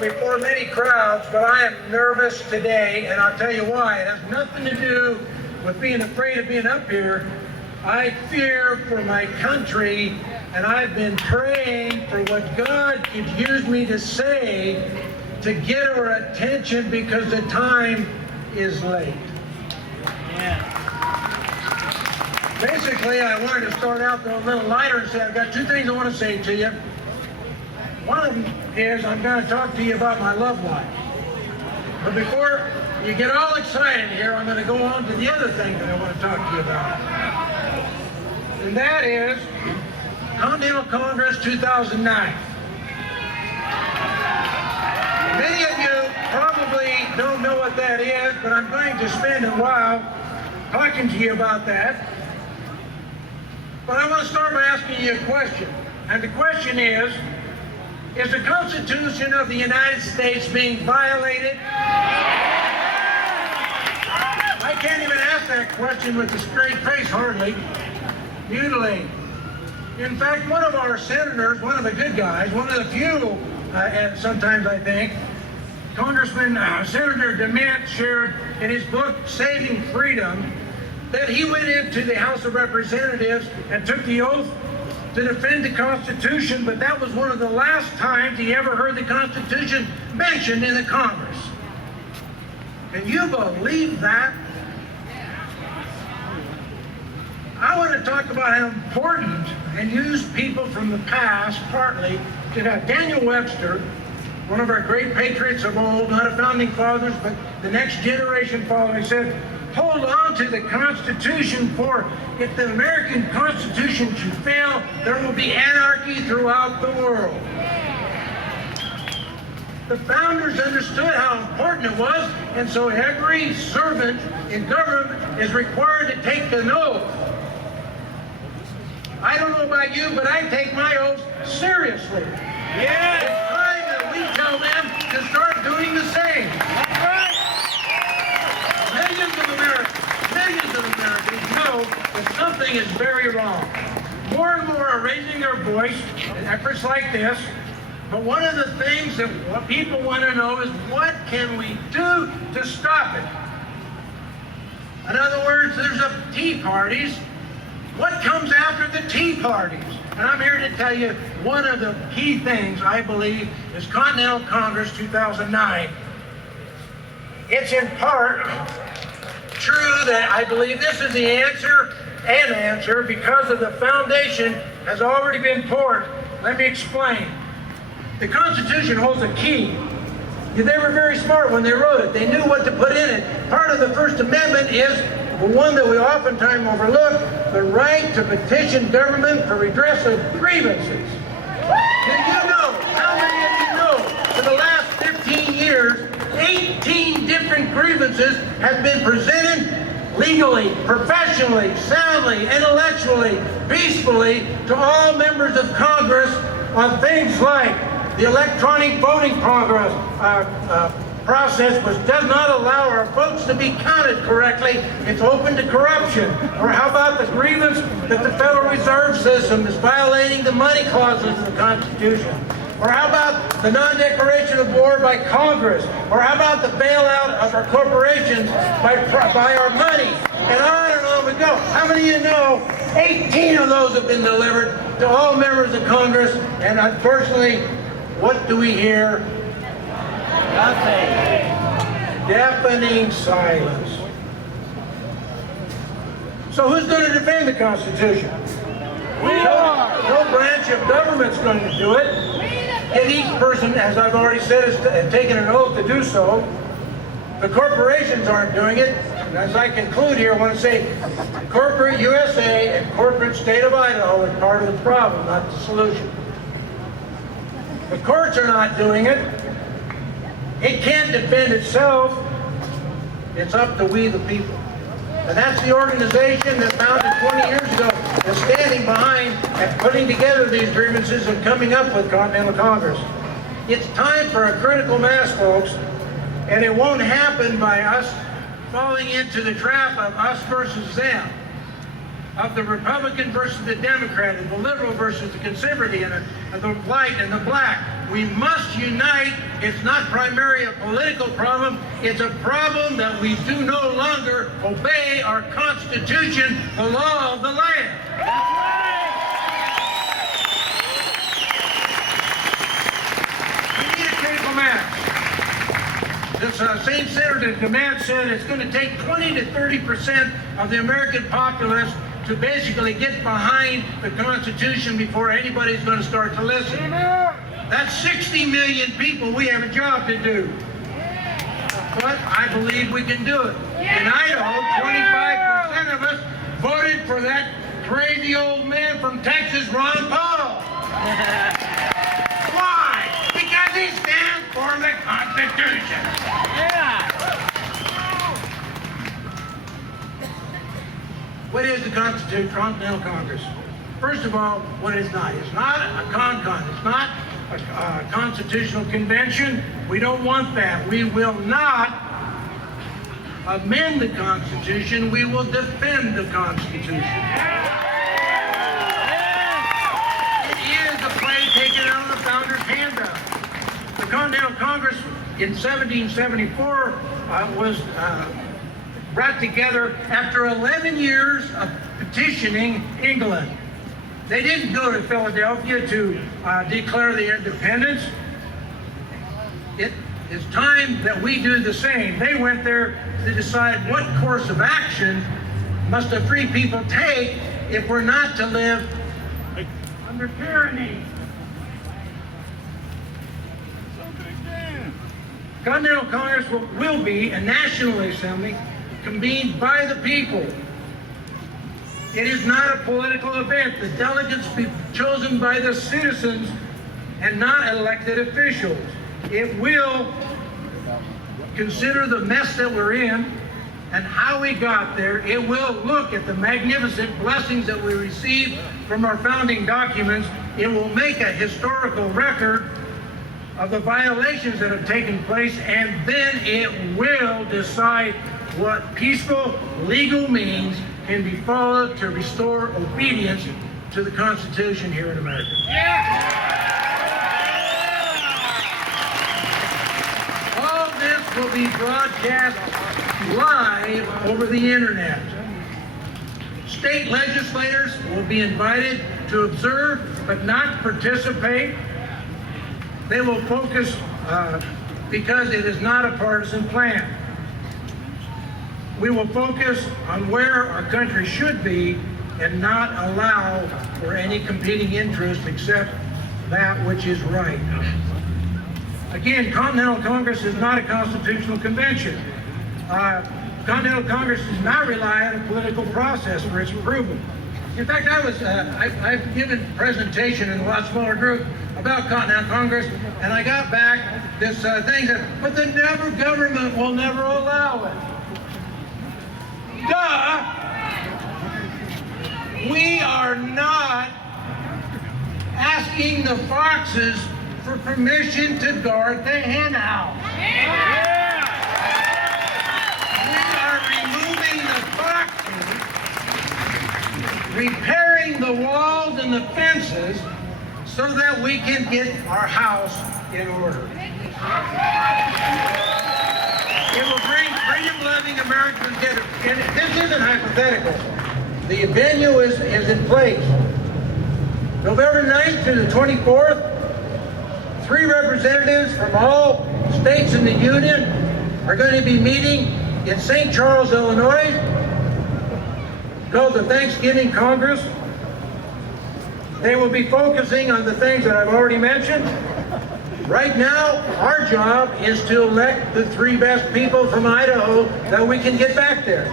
before many crowds, but I am nervous today, and I'll tell you why. It has nothing to do with being afraid of being up here. I fear for my country, and I've been praying for what God could use me to say to get our attention because the time is late. Yeah. Basically, I wanted to start out a little lighter and say I've got two things I want to say to you. One of them is I'm going to talk to you about my love life. But before you get all excited here, I'm going to go on to the other thing that I want to talk to you about. And that is Continental Congress 2009. Many of you probably don't know what that is, but I'm going to spend a while talking to you about that. But I want to start by asking you a question. And the question is the Constitution of the United States being violated? I can't even ask that question with a straight face, hardly. Mutilated. In fact, one of our senators, one of the good guys, one of the few, and sometimes I think, Congressman Senator DeMint shared in his book, Saving Freedom, that he went into the House of Representatives and took the oath to defend the Constitution, but that was one of the last times he ever heard the Constitution mentioned in the Congress. Can you believe that? I want to talk about how important and use people from the past, partly, to have Daniel Webster, one of our great patriots of old, not a founding fathers, but the next generation following, said, hold on to the Constitution, for if the American Constitution should fail, there will be anarchy throughout the world. The founders understood how important it was, and so every servant in government is required to take an oath. I don't know about you, but I take my oath seriously. Yeah. It's time that we tell them to start doing the same. That's right. Millions of Americans know that something is very wrong. More and more are raising their voice in efforts like this, but one of the things that what people want to know is what can we do to stop it? In other words, there's a tea parties. What comes after the tea parties? And I'm here to tell you one of the key things I believe is Continental Congress 2009. It's in part true that I believe this is the answer because of the foundation has already been poured. Let me explain. The Constitution holds a key. They were very smart when they wrote it. They knew what to put in it. Part of the First Amendment is the one that we oftentimes overlook, the right to petition government for redress of grievances. Did you know, how many of you know, for the last 15 years, 18 different grievances have been presented legally, professionally, soundly, intellectually, peacefully to all members of Congress on things like the electronic voting process, which does not allow our votes to be counted correctly. It's open to corruption. Or how about the grievance that the Federal Reserve System is violating the money clauses of the Constitution? Or how about the non-declaration of war by Congress? Or how about the bailout of our corporations by our money? And on we go. How many of you know 18 of those have been delivered to all members of Congress? And unfortunately, what do we hear? Nothing. Deafening silence. So who's going to defend the Constitution? We are. No branch of government's going to do it. And each person, as I've already said, has taken an oath to do so. The corporations aren't doing it. And as I conclude here, I want to say corporate USA and corporate state of Idaho are part of the problem, not the solution. The courts are not doing it. It can't defend itself. It's up to we the people. And that's the organization that founded 20 years ago is standing behind and putting together these grievances and coming up with Continental Congress. It's time for a critical mass, folks, and it won't happen by us falling into the trap of us versus them, of the Republican versus the Democrat, and the liberal versus the conservative, and the white and the black. We must unite. It's not primarily a political problem. It's a problem that we do no longer obey our Constitution, the law of the land. We need a critical mass. This same senator DeMant said it's going to take 20 to 30% of the American populace to basically get behind the Constitution before anybody's going to start to listen. That's 60 million people. We have a job to do. But I believe we can do it. In Idaho, 25% of us voted for that crazy old man from Texas, Ron Paul. Why? Because he stands for the Constitution. What is the Constitution, Continental Congress? First of all, what it's not. It's not a con-con. It's not a constitutional convention. We don't want that. We will not amend the Constitution. We will defend the Constitution. It is a play taken out of the Founders' Handout. The Continental Congress in 1774 was brought together after 11 years of petitioning England. They didn't go to Philadelphia to declare their independence. It is time that we do the same. They went there to decide what course of action must the free people take if we're not to live under tyranny. Continental Congress will be a national assembly convened by the people. It is not a political event. The delegates be chosen by the citizens and not elected officials. It will consider the mess that we're in and how we got there. It will look at the magnificent blessings that we received from our founding documents. It will make a historical record of the violations that have taken place, and then it will decide what peaceful legal means can be followed to restore obedience to the Constitution here in America. All this will be broadcast live over the internet. State legislators will be invited to observe but not participate. They will focus because it is not a partisan plan. We will focus on where our country should be and not allow for any competing interest except that which is right. Again, Continental Congress is not a constitutional convention. Continental Congress does not rely on a political process for its approval. In fact, I've given a presentation in a lot smaller group about Continental Congress, and I got back this thing that, but the government will never allow it. Duh! We are not asking the foxes for permission to guard the hen house. We are removing the foxes, repairing the walls and the fences so that we can get our house in order. It will bring freedom-loving Americans together. And this isn't hypothetical. The venue is in place. November 9th through the 24th, 3 representatives from all states in the Union are going to be meeting in St. Charles, Illinois, called the Thanksgiving Congress. They will be focusing on the things that I've already mentioned. Right now, our job is to elect the 3 best people from Idaho that we can get back there.